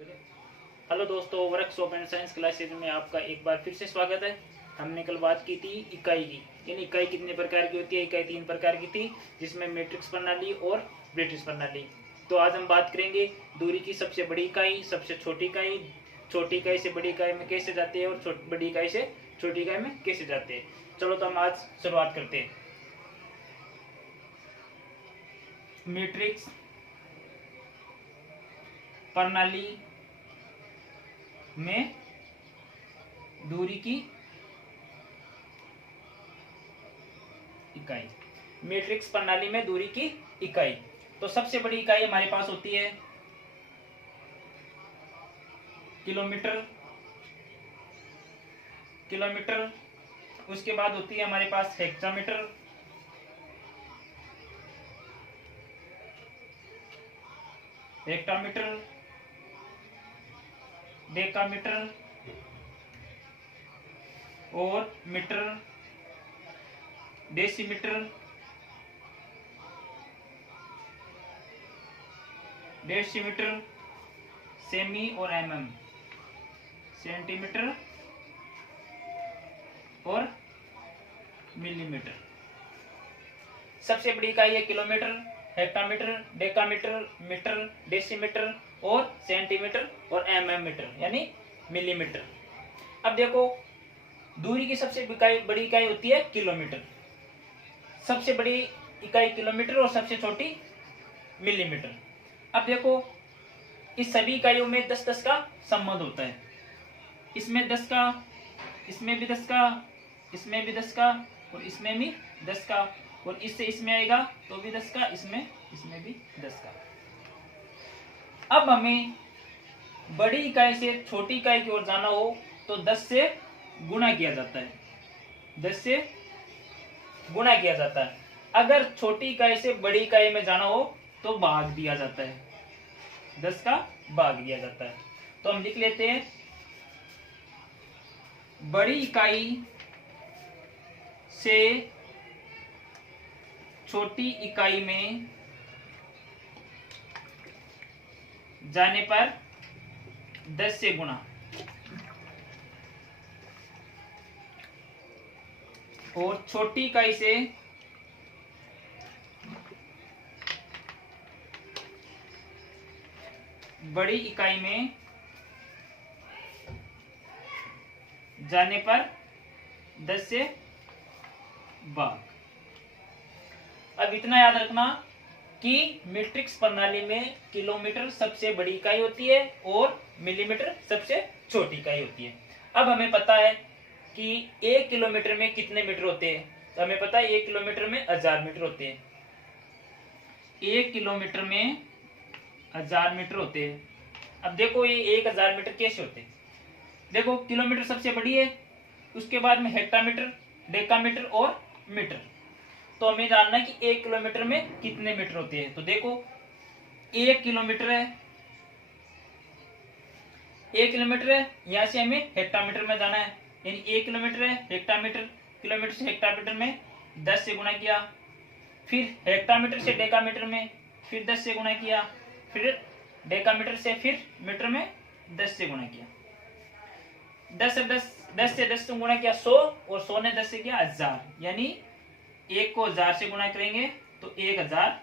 Hello दोस्तों, workshop and science classes में आपका एक बार फिर से स्वागत है। हमने कल बात की थी इकाई की। यानी इकाई कितने प्रकार की होती है? इकाई 3 प्रकार की थी, जिसमें मैट्रिक्स प्रणाली और ब्रिटिश प्रणाली। तो आज हम बात करेंगे दूरी की सबसे बड़ी इकाई, सबसे छोटी इकाई, छोटी इकाई से बड़ी इकाई में कैसे जाते हैं और बड़ी इकाई से छोटी इकाई में कैसे जाते हैं। चलो तो हम आज शुरुआत करते हैं। मैट्रिक्स प्रणाली में दूरी की इकाई। मैट्रिक्स प्रणाली में दूरी की इकाई। तो सबसे बड़ी इकाई हमारे पास होती है किलोमीटर। किलोमीटर। उसके बाद होती है हमारे पास हेक्सामीटर। हेक्टामीटर, डेकामीटर और मीटर, डेसीमीटर, डेसीमीटर, सेमी और एमएम, सेंटीमीटर और मिलीमीटर। सबसे बड़ी इकाई है kilometre, hectometre, decametre, metre, decimetre और सेंटीमीटर और एमएम मीटर यानी मिलीमीटर। अब देखो, दूरी की सबसे बड़ी इकाई होती है किलोमीटर। सबसे बड़ी इकाई किलोमीटर और सबसे छोटी मिलीमीटर। अब देखो, इस सभी इकाइयों में 10-10 का संबंध होता है। इसमें 10 का, इसमें भी 10 का, इसमें भी 10 का और इसमें भी 10 का, और इससे इसमें आएगा तो भी 10 का, इसमें भी 10 का। अब हमें बड़ी इकाई से छोटी इकाई की ओर जाना हो तो 10 से गुणा किया जाता है। 10 से गुणा किया जाता है। अगर छोटी इकाई से बड़ी इकाई में जाना हो तो भाग दिया जाता है। 10 का भाग दिया जाता है। तो हम लिख लेते हैं, बड़ी इकाई से छोटी इकाई में जाने पर 10 से गुणा, और छोटी इकाई से बड़ी इकाई में जाने पर 10 से भाग। अब इतना याद रखना कि मैट्रिक्स प्रणाली में किलोमीटर सबसे बड़ी इकाई होती है और मिलीमीटर सबसे छोटी इकाई होती है। अब हमें पता है कि 1 किलोमीटर में कितने मीटर होते हैं। तो हमें पता है 1 किलोमीटर में 1000 मीटर होते हैं। 1 किलोमीटर में 1000 मीटर होते हैं। अब देखो, ये 1000 मीटर कैसे होते हैं। देखो, किलोमीटर सबसे बड़ी है, उसके बाद में हेक्टामीटर, डेकामीटर और मीटर। तो हमें जानना है कि 1 किलोमीटर में कितने मीटर होते हैं। तो देखो, 1 किलोमीटर है, 1 किलोमीटर है, यहां से हमें हेक्टामीटर में जाना है। यानी 1 किलोमीटर है, हेक्टामीटर, किलोमीटर से हेक्टामीटर में 10 से गुणा किया, फिर हेक्टामीटर से डेकामीटर में फिर 10 से गुणा किया, फिर डेकामीटर से फिर मीटर में 10 से गुणा किया। 10 से 10 से गुणा किया 100, और 100 ने 10 से किया 1000। यानी 1 को 1000 से गुणा करेंगे तो 1000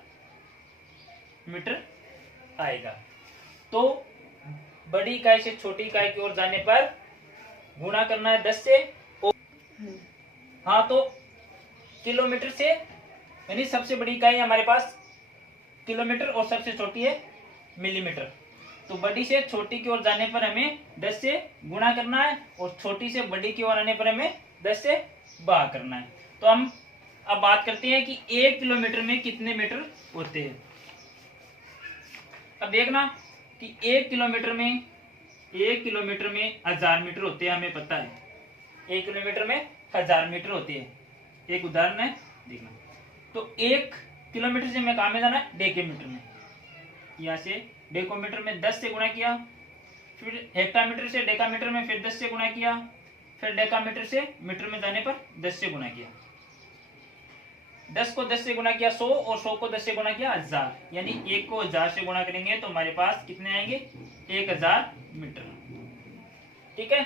मीटर आएगा। तो बड़ी इकाई से छोटी इकाई की ओर जाने पर गुणा करना है 10 से। हाँ, तो किलोमीटर से, यानी सबसे बड़ी इकाई हमारे पास किलोमीटर और सबसे छोटी है मिलीमीटर। तो बड़ी से छोटी की ओर जाने पर हमें 10 से गुणा करना है, और छोटी से बड़ी की ओर आने पर हमें 10 से भाग करना है। तो हम अब बात करते हैं कि 1 किलोमीटर में कितने मीटर होते हैं। अब देखना कि 1 किलोमीटर में 1000 मीटर होते हैं, हमें पता है 1 किलोमीटर में 1000 मीटर होते हैं। एक उदाहरण है, देखना। तो 1 किलोमीटर से हमें कहाँ में जाना है? डेसीमीटर में। यहाँ से डेकोमीटर में 10 से गुणा किया, फिर हेक्टामीटर से डेकामीटर में फिर 10 से गुणा किया, फिर डेकामीटर से मीटर में जाने पर 10 से गुणा किया। 10 को 10 से गुणा किया 100 और 100 को 10 से गुणा किया 1000, यानी 1 को 1000 से गुणा करेंगे तो हमारे पास कितने आएंगे 1000 मीटर। ठीक है,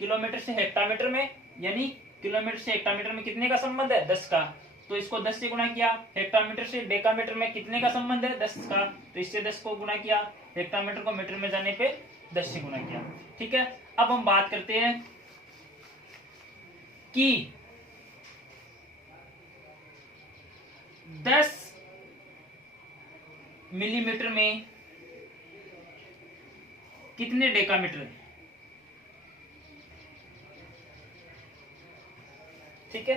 किलोमीटर से हेक्टामीटर में, यानी किलोमीटर से हेक्टामीटर में कितने का संबंध है? 10 का। तो इसको 10 से गुणा किया। हेक्टामीटर से डेकामीटर में कितने का संबंध है? 10 का। तो इससे 10 को गुणा किया। हेक्टामीटर को मीटर में जाने पे 10 से गुणा किया। ठीक है, अब हम बात करते हैं कि 10 मिलीमीटर में कितने डेकामीटर है? ठीक है,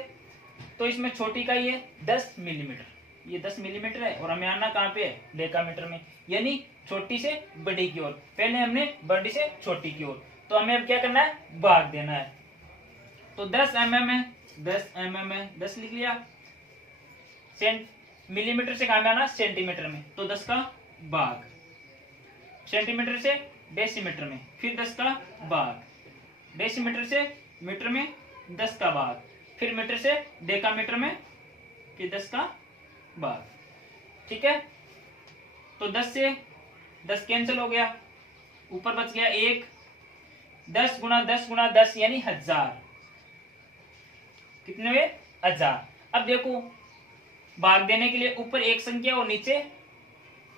तो इसमें छोटी इकाई है 10 मिलीमीटर, ये 10 मिलीमीटर है और हमें आना कहाँ पे है? डेकामीटर में, यानी छोटी से बड़ी की ओर। पहले हमने बड़ी से छोटी की ओर, तो हमें अब क्या करना है? भाग देना है। तो 10 mm है, 10 mm है, 10 लिख लिया। मिलीमीटर से कहाँ में आना? सेंटीमीटर में, तो 10 का भाग। सेंटीमीटर से डेसीमीटर में, फिर 10 का भाग। डेसीमीटर से मीटर में 10 का भाग, फिर मीटर से डेकामीटर में, फिर 10 का भाग। ठीक है, तो 10 से 10 कैंसिल हो गया, ऊपर बच गया 1। 10 गुणा 10 गुणा 10 यानी 1000। कितने हुए? 1000। अब देखो, भाग देने के लिए ऊपर एक संख्या और नीचे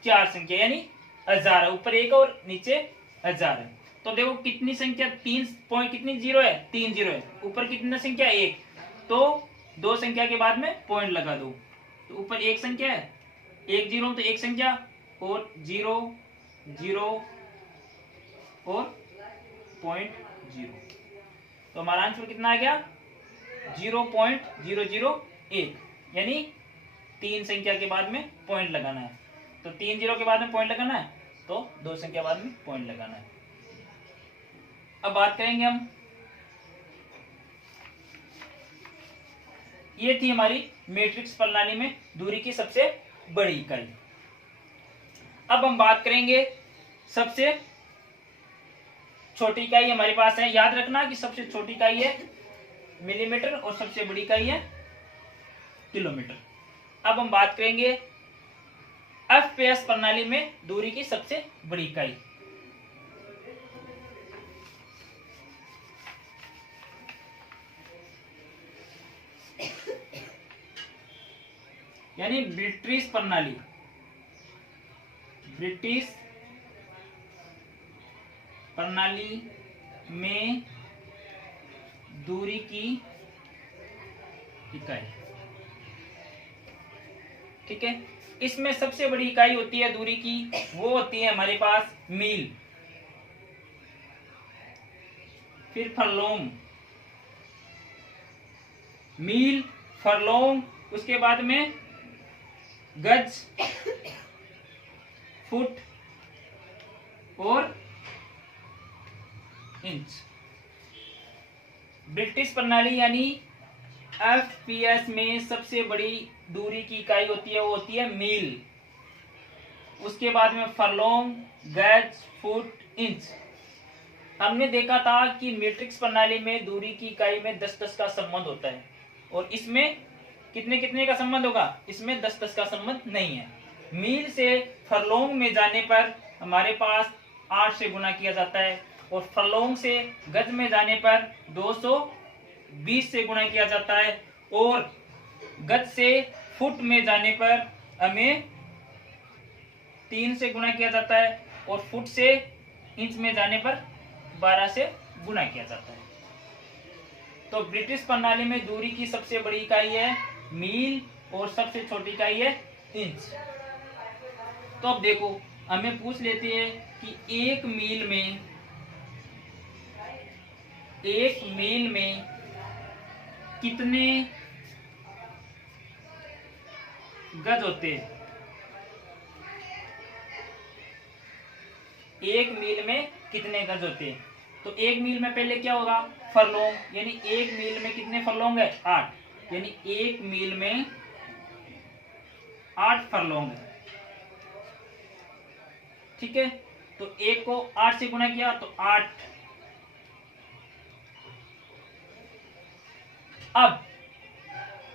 4 संख्या, यानी 1000 है। ऊपर 1 और नीचे 1000 है। तो देखो कितनी संख्या, 3 पॉइंट कितनी जीरो है? 3 जीरो है। ऊपर कितना संख्या? 1। तो 2 संख्या के बाद में पॉइंट लगा दो। तो ऊपर 1 संख्या है, 1 जीरो, तो 1 संख्या और 0 0 और पॉइंट 0। तो हमारा आंसर कितना आ गया? 0.001, यानी 3 संख्या के बाद में पॉइंट लगाना है। तो 3 जीरो के बाद में पॉइंट लगाना है, तो 2 संख्या बाद में पॉइंट लगाना है। अब बात करेंगे हम, ये थी हमारी मैट्रिक्स प्रणाली में दूरी की सबसे बड़ी इकाई। अब हम बात करेंगे सबसे छोटी इकाई हमारे पास है। याद रखना कि सबसे छोटी इकाई है मिलीमीटर और सबसे बड़ी इकाई है किलोमीटर। अब हम बात करेंगे एफपीएस प्रणाली में दूरी की सबसे बड़ी इकाई। यानी ब्रिटिश प्रणाली, ब्रिटिश प्रणाली में दूरी की इकाई। ठीक है, इसमें सबसे बड़ी इकाई होती है दूरी की, वो होती है हमारे पास मील, फिर फरलोंग, मील, फरलोंग, उसके बाद में गज, फुट और इंच। ब्रिटिश प्रणाली यानी एफपीएस में सबसे बड़ी दूरी की इकाई होती है, वो होती है मील। उसके बाद में फरलोंग, गज, फुट, इंच। हमने देखा था कि मैट्रिक्स प्रणाली में दूरी की इकाई में 10-10 का संबंध होता है, और इसमें कितने कितने का संबंध होगा? इसमें 10-10 का संबंध नहीं है। मील से फरलोंग में जाने पर हमारे पास 8 से गुना किया जाता है, और फरलोंग से गज में जाने पर 220 से गुना किया जाता है, और गज से फुट में जाने पर हमें 3 से गुना किया जाता है, और फुट से इंच में जाने पर 12 से गुना किया जाता है। तो ब्रिटिश प्रणाली में दूरी की सबसे बड़ी इकाई है मील और सबसे छोटी इकाई है इंच। तो अब देखो, हमें पूछ लेते हैं कि एक मील में कितने गज होते हैं? एक मील में कितने गज होते हैं? तो एक मील में पहले क्या होगा? फरलोंग, यानी एक मील में कितने फरलोंग है? 8, यानी एक मील में 8 फरलोंग है। ठीक है, तो एक को 8 से गुना किया तो 8। अब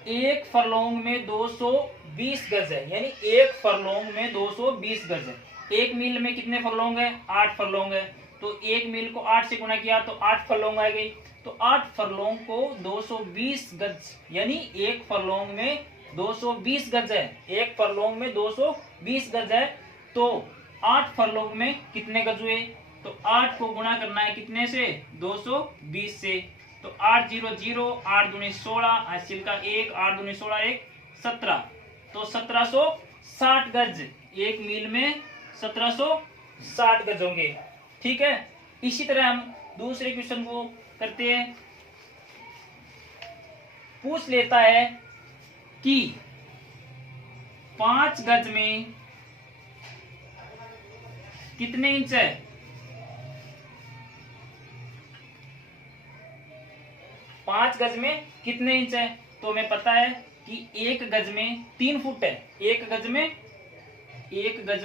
एक फरलोंग में 220 गज है, यानी एक फरलोंग में 220 गज है। एक मील में कितने फरलोंग है? 8 फरलोंग है। तो एक मील को 8 से गुणा किया तो 8 फरलोंग आ गई। तो 8 फरलोंग को 220 गज, यानी एक फरलोंग में 220 गज है। एक फरलोंग में 220 गज है। तो 8 फरलोंग में कितने गज हुए? तो 8 को गुणा करना है कितने से? 220 से। तो 8 0 0, 8 दूनी 16, हासिल का 1, 8 दूनी 16 1, 17। तो 1760 गज, एक मील में 1760 गज होंगे। ठीक है। इसी तरह हम दूसरे क्वेश्चन को करते हैं। पूछ लेता है कि 5 गज में कितने इंच है? 5 गज में कितने इंच है? तो हमें पता है कि 1 गज में 3 फुट है। 1 गज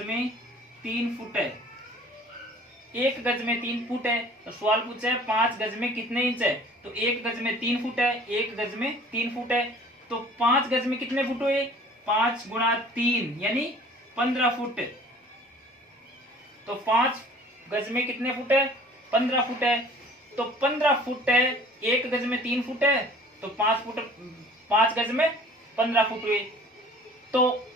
में 3 फुट है। 1 गज में 3 फुट है। तो सवाल पूछा है 5 गज में कितने इंच है? तो 1 गज में 3 फुट है। 1 गज में 3 फुट है। तो 5 गज में कितने फुट हुए? 5 गुणा 3 यानी 15 फुट। तो 5 गज में कितने फुट है? 15 फुट है। तो 15 फुट है, 1 गज में 3 फुट है, तो 5 गज में 15 फुट हुए। तो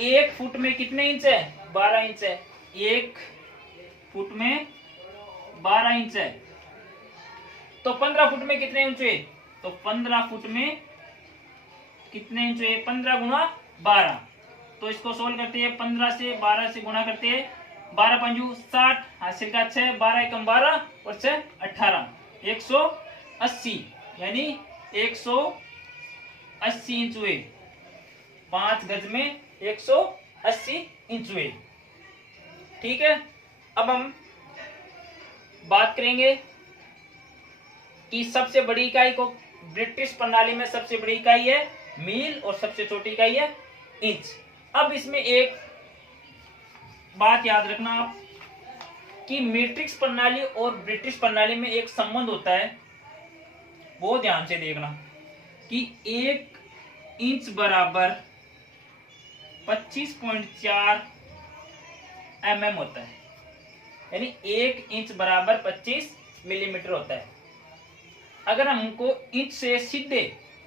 1 फुट में कितने इंच है? 12 इंच है। 1 फुट में 12 इंच है। तो 15 फुट में कितने इंच हुए? तो 15 फुट में कितने इंच हुए? 15 गुणा 12। तो इसको सोल्व करते हैं। 15 से 12 से गुणा करते हैं। 12 पंजू 60, हासिल का 6, 12 एकम 12 और 6 18, 180 यानी 180 इंच हुए। 5 गज में 180 इंच हुए। ठीक है। अब हम बात करेंगे कि सबसे बड़ी इकाई को, ब्रिटिश प्रणाली में सबसे बड़ी इकाई है मील और सबसे छोटी इकाई है इंच। अब इसमें एक बात याद रखना आप कि मीट्रिक प्रणाली और ब्रिटिश प्रणाली में एक संबंध होता है, वो ध्यान से देखना कि 1 इंच बराबर 25.4 mm होता है, यानी 1 इंच बराबर 25 मिलीमीटर होता है। अगर हमको इंच से सीधे,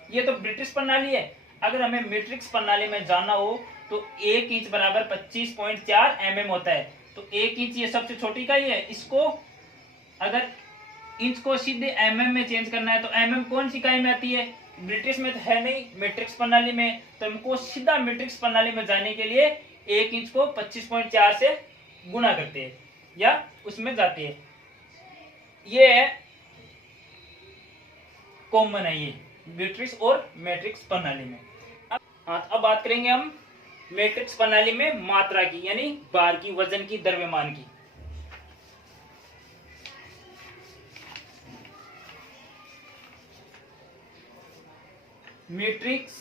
ये तो ब्रिटिश प्रणाली है, अगर हमें मीट्रिक प्रणाली में जाना हो तो 1 इंच बराबर 25.4 mm होता है। तो 1 इंच ये सबसे छोटी इकाई है। इसको अगर इंच को सीधे mm में चेंज करना है तो mm कौन सी इकाई में आती है? ब्रिटिश में तो है नहीं, मीट्रिक प्रणाली में। तो हमको सीधा मीट्रिक प्रणाली में जाने के लिए 1 इंच को 25.4 से गुणा करते हैं या उसमें जाते हैं। ये है कॉमन है, ये ब्रिटिश और मैट्रिक्स प्रणाली में। अब बात करेंगे हम मैट्रिक्स प्रणाली में मात्रा की, यानी भार की, वजन की, द्रव्यमान की। मैट्रिक्स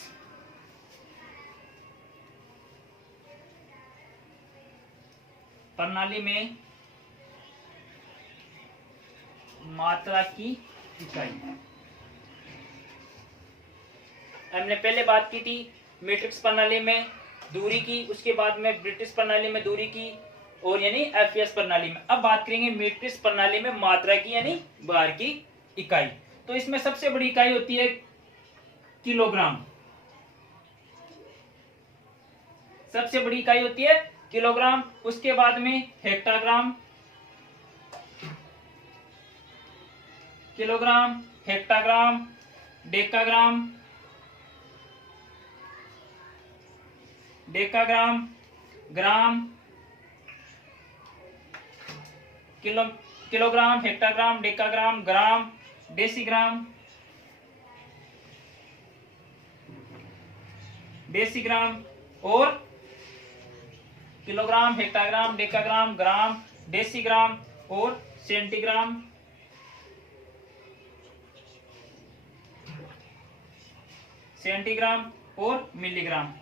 प्रणाली में मात्रा की इकाई, हमने पहले बात की थी मैट्रिक्स प्रणाली में दूरी की, उसके बाद में ब्रिटिश प्रणाली में दूरी की, और यानी एफएस प्रणाली में। अब बात करेंगे मैट्रिक्स प्रणाली में मात्रा की, यानी भार की इकाई। तो इसमें सबसे बड़ी इकाई होती है किलोग्राम। सबसे बड़ी इकाई होती है किलोग्राम। उसके बाद में hectogram, kilogram, hectogram, decagram, decagram, gram, kilogram, hectogram, decagram, gram, decigram, decigram और kilogram, hectogram, decagram, gram, decigram और सेंटीग्राम, सेंटीग्राम और मिलीग्राम।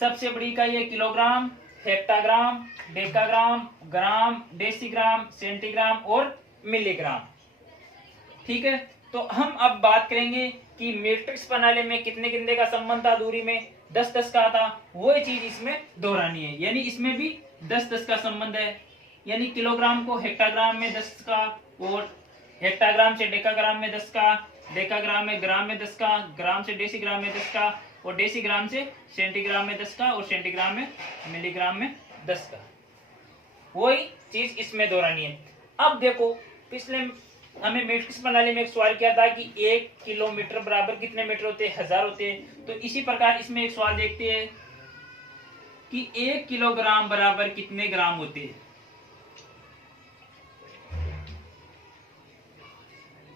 सबसे बड़ी इकाई है kilogram, hectogram, decagram, gram, decigram, centigram और मिलीग्राम। ठीक है। तो हम अब बात करेंगे कि मैट्रिक्स प्रणाली में कितने कितने का संबंध था दूरी में, 10-10 का था, वही चीज इसमें दोहरानी है। यानी इसमें भी 10-10 का संबंध है। यानी किलोग्राम को हेक्टाग्राम में 10 का, और हेक्टाग्राम से डेकाग्राम में 10 का, डेकाग्राम में ग्राम में 10 का, ग्राम से डेसीग्राम में 10 का, और डेसीग्राम से सेंटीग्राम में 10 का, और सेंटीग्राम में मिलीग्राम में 10 का। वही चीज इसमें दोहरानी है। अब देखो, पिछले हमें मैट्रिक्स प्रणाली में एक सवाल किया था कि 1 किलोमीटर बराबर कितने मीटर होते हैं, 1000 होते हैं। तो इसी प्रकार इसमें एक सवाल देखते हैं कि 1 किलोग्राम बराबर कितने ग्राम होते हैं।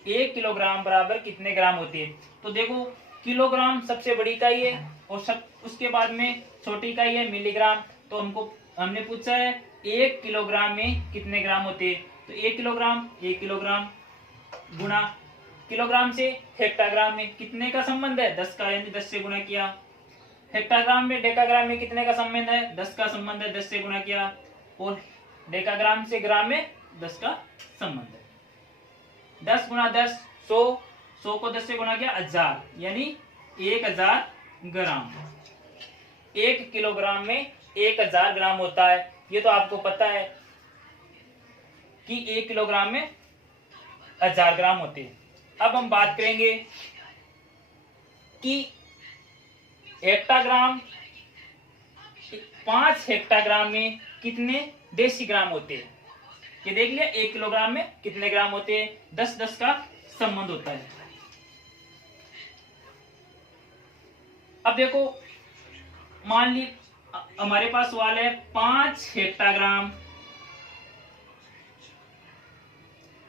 1 किलोग्राम बराबर कितने ग्राम होते हैं। तो देखो, किलोग्राम सबसे बड़ी इकाई है और उसके बाद में छोटी इकाई है मिलीग्राम। तो हमने पूछा है 1 किलोग्राम में कितने ग्राम होते हैं। तो 1 किलोग्राम गुणा किलोग्राम से हेक्टाग्राम में कितने का संबंध है, 10 का, यानी 10 से गुणा किया। हेक्टाग्राम में डेकाग्राम में कितने का संबंध है, 10 का संबंध है, 10 से गुणा किया। और डेकाग्राम से ग्राम में 10 का संबंध है। 10 गुणा 10 100, 100 को 10 से गुणा किया 1000, यानी 1000 ग्राम। 1 किलोग्राम में 1000 ग्राम होता है। ये तो आपको पता है कि 1 किलोग्राम में 1000 ग्राम होते हैं। अब हम बात करेंगे कि हेक्टाग्राम, 5 हेक्टाग्राम में कितने डेसीग्राम होते हैं। ये देख लिया, 1 किलोग्राम में कितने ग्राम होते हैं, 10-10 का संबंध होता है। अब देखो, मान ली हमारे पास सवाल है 5 हेक्टाग्राम,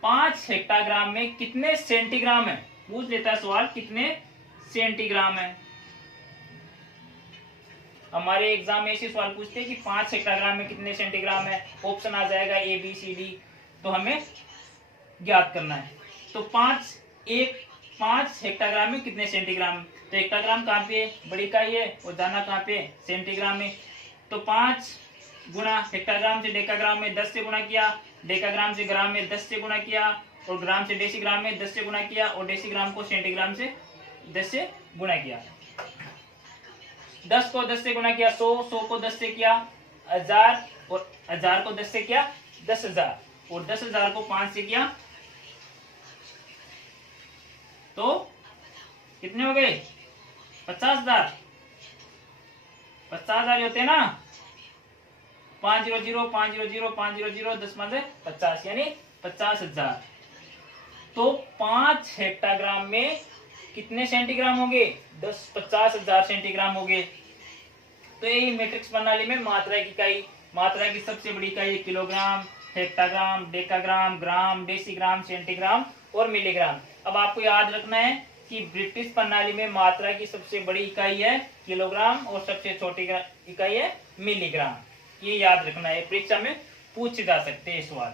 5 हेक्टाग्राम में कितने सेंटीग्राम है। पूछ लेता है सवाल कितने सेंटीग्राम है। हमारे एग्जाम में ऐसे सवाल पूछते हैं कि 5 हेक्टाग्राम में कितने सेंटीग्राम है। ऑप्शन आ जाएगा ABCD, तो हमें ज्ञात करना है। तो 5 हेक्टाग्राम में कितने सेंटीग्राम। तो हेक्टाग्राम कहाँ पे बड़ी इकाई है और जाना कहाँ पे सेंटीग्राम में। तो 5 गुणा हेक्टाग्राम से डेकाग्राम में 10 से गुणा किया, डेकाग्राम से ग्राम में 10 से गुणा किया, और ग्राम से डेसीग्राम में 10 से गुणा किया, और डेसीग्राम को सेंटीग्राम से 10 से गुणा किया। 10 को 10 से गुणा किया 100, 100 को 10 से किया 1000, और 1000 को 10 से किया 10,000, और 10,000 को 5 से किया तो कितने हो गए, 50,000। 50,000 होते हैं ना, 500 500 500 10 5 50, यानी 50,000। तो 5 हेक्टाग्राम में कितने सेंटीग्राम होंगे, 50,000 सेंटीग्राम होंगे। तो यही मैट्रिक्स प्रणाली में मात्रा की इकाई, मात्रा की सबसे बड़ी इकाई kilogram, hectogram, decagram, gram, decigram, centigram और मिलीग्राम। अब आपको याद रखना है कि ब्रिटिश प्रणाली में मात्रा की सबसे बड़ी इकाई है किलोग्राम और सबसे छोटी इकाई है मिलीग्राम। ये याद रखना है, परीक्षा में पूछे जा सकते हैं सवाल।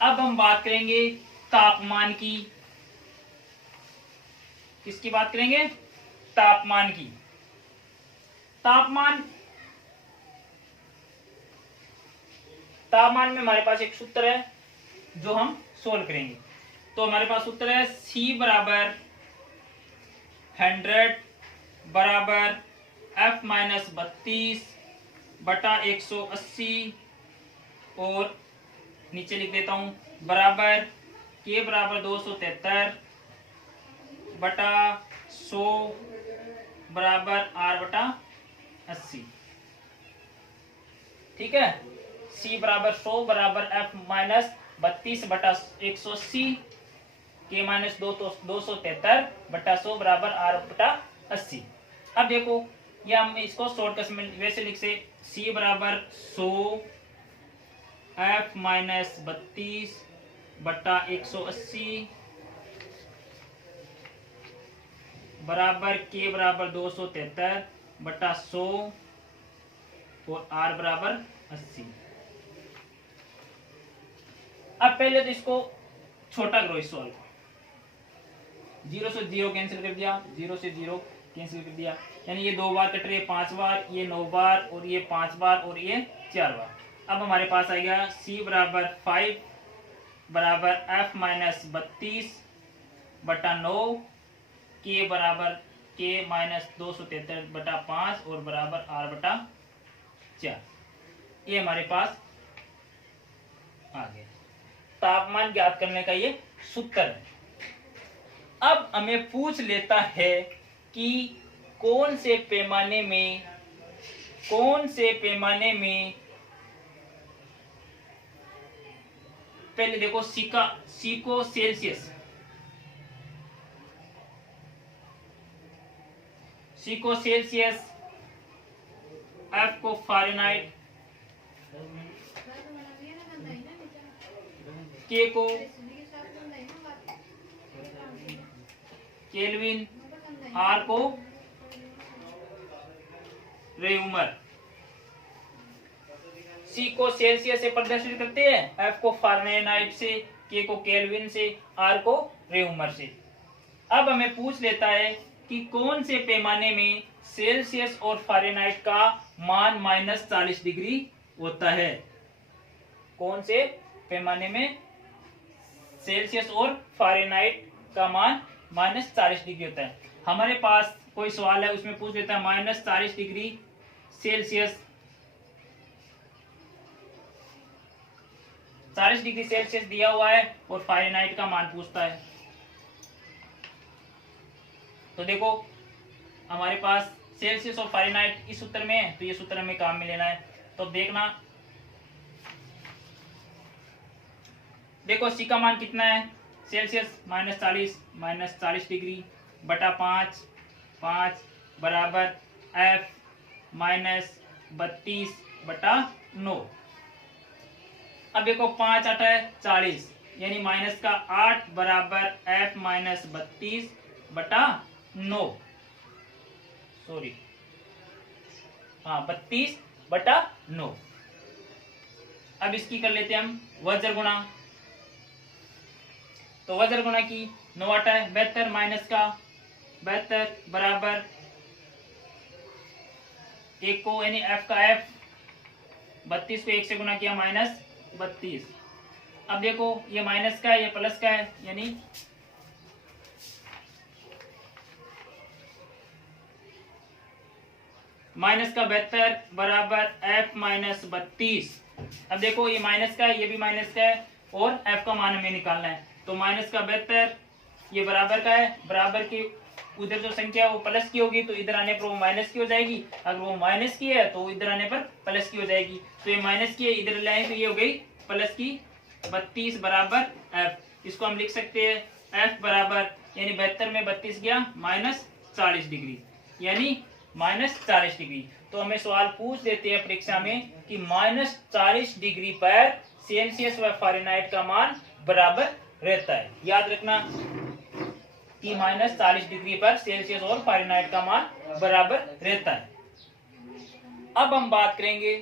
अब हम बात करेंगे तापमान की। किसकी बात करेंगे, तापमान की। तापमान में हमारे पास एक सूत्र है जो हम सोल्व करेंगे। तो हमारे पास सूत्र है C बराबर 100 बराबर F-32 बटा 180, और नीचे लिख देता हूं बराबर K बराबर 273 बटा 100 बराबर R बटा 80। ठीक है, C बराबर 100 बराबर F-32 बटा 180, K माइनस 273 बटा 100 बराबर R बटा 80। अब देखो, ये हम इसको शॉर्टकट में वैसे लिख से C बराबर 100 F-32 बटा 180 बराबर K बराबर 273 बटा 100 और R बराबर 80। अब पहले तो इसको छोटा करो इस सॉल्व को। 0 से 0 कैंसिल कर दिया, 0 से 0 कैंसिल कर दिया, यानी ये 2 बार कट रहे, 5 बार, ये 9 बार, और ये 5 बार, और ये 4 बार। अब हमारे पास आ गया C बराबर 5 बराबर F-32 बटा 9 के बराबर के माइनस 273 बटा 5 और बराबर R बटा 4। ये हमारे पास आ गया। तापमान ज्ञात करने का ये सूत्र है। अब हमें पूछ लेता है कि कौन से पैमाने में पहले देखो सीको सेल्सियस, एफ को फ़ारेनहाइट, के को केल्विन, आर को रेउमर। सी को सेल्सियस से प्रदर्शित करते हैं, एफ को फ़ारेनहाइट से, के को केल्विन से, आर को रेउमर से। अब हमें पूछ लेता है कि कौन से पैमाने में सेल्सियस और फ़ारेनहाइट का मान -40 डिग्री होता है। कौन से पैमाने में सेल्सियस और फ़ारेनहाइट का मान -40 डिग्री होता है। हमारे पास कोई सवाल है, उसमें पूछ लेता है -40 डिग्री सेल्सियस, 40 डिग्री सेल्सियस दिया हुआ है और फ़ारेनहाइट का मान पूछता है। तो देखो हमारे पास सेल्सियस और फ़ारेनहाइट इस सूत्र में है, तो ये सूत्र हमें काम में लेना है। तो देखना, देखो सी का मान कितना है, सेल्सियस -40 डिग्री बटा 5 बराबर एफ -32 बटा 9। अब देखो 5 8 है 40, यानी माइनस का 8 बराबर एफ -32 बटा 9, सॉरी हाँ 32 बटा 9। अब इसकी कर लेते हैं हम वज्र गुणा। तो वज्र गुणा की 9 8 है 72 माइनस का 72 बराबर एक को यानी एफ का एफ 32 को 1 से गुणा किया -32। अब देखो ये माइनस का है ये प्लस का है, यानी माइनस का 72 बराबर एफ -32। अब देखो ये माइनस का है ये भी माइनस का है और एफ का मान हमें निकालना है। तो माइनस का 72 ये बराबर का है, बराबर की उधर जो संख्या है वो प्लस की होगी तो इधर आने पर वो माइनस की हो जाएगी, अगर वो माइनस की है तो इधर आने पर प्लस की हो जाएगी। तो ये माइनस की है इधर लाए तो ये हो गई प्लस की 32 बराबर एफ। इसको हम लिख सकते हैं एफ बराबर यानी 72 में 32 गया -40 डिग्री, यानी -40 डिग्री। तो हमें सवाल पूछ देते हैं परीक्षा में कि -40 डिग्री पर सेल्सियस व फ़ारेनहाइट का मान बराबर रहता है। याद रखना कि -40 डिग्री पर सेल्सियस और फ़ारेनहाइट का मान बराबर रहता है। अब हम बात करेंगे